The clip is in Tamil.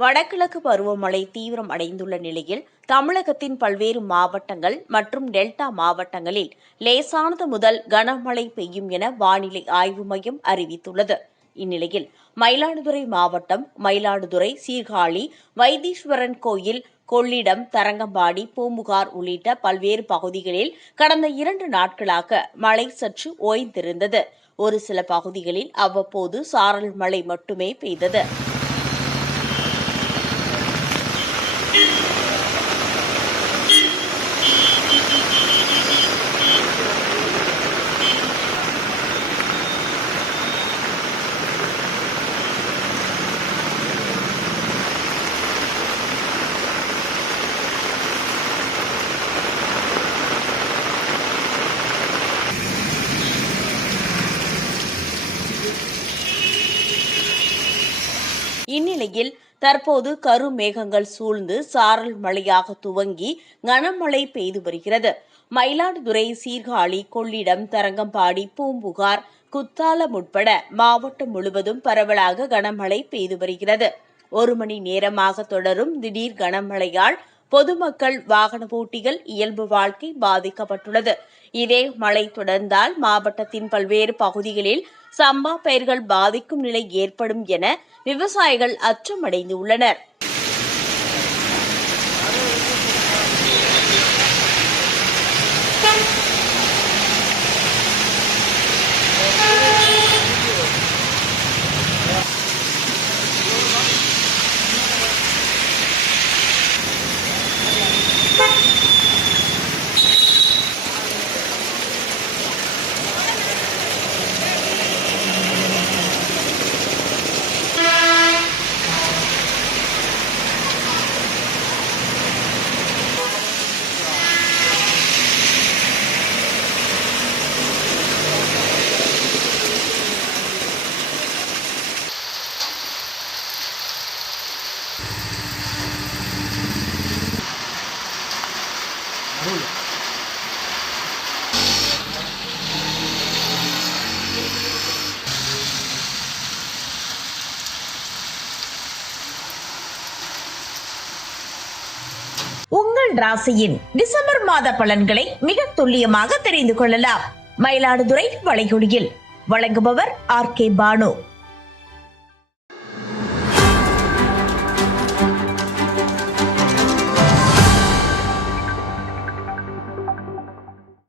வடகிழக்கு பருவமழை தீவிரம் அடைந்துள்ள நிலையில் தமிழகத்தின் பல்வேறு மாவட்டங்கள் மற்றும் டெல்டா மாவட்டங்களில் லேசானது முதல் கனமழை பெய்யும் என வானிலை ஆய்வு மையம் அறிவித்துள்ளது. இந்நிலையில் மயிலாடுதுறை மாவட்டம் மயிலாடுதுறை, சீர்காழி, வைத்தீஸ்வரன் கோயில், கொள்ளிடம், தரங்கம்பாடி, பூம்புகார் உள்ளிட்ட பல்வேறு பகுதிகளில் கடந்த 2 நாட்களாக மழை சற்று ஓய்ந்திருந்தது. ஒரு சில பகுதிகளில் அவ்வப்போது சாரல் மழை மட்டுமே பெய்தது. இந்நிலையில் தற்போது கருமேகங்கள் சூழ்ந்து சாரல் மழையாக துவங்கி கனமழை பெய்து வருகிறது. மயிலாடுதுறை, சீர்காழி, கொள்ளிடம், தரங்கம்பாடி, பூம்புகார், குத்தாலம் உட்பட மாவட்டம் முழுவதும் பரவலாக கனமழை பெய்து வருகிறது. 1 மணி நேரமாக தொடரும் திடீர் கனமழையால் பொதுமக்கள், வாகன ஓட்டிகள் இயல்பு வாழ்க்கை பாதிக்கப்பட்டுள்ளது. இதே மழை தொடர்ந்தால் மாவட்டத்தின் பல்வேறு பகுதிகளில் சம்பா பயிர்கள் பாதிக்கும் நிலை ஏற்படும் என விவசாயிகள் அச்சமடைந்துள்ளனர். உங்கள் ராசியின் டிசம்பர் மாத பலன்களை மிக துல்லியமாக தெரிந்து கொள்ளலாம். மயிலாடுதுறை வளைகுடியில் வழங்குபவர் RK பானு.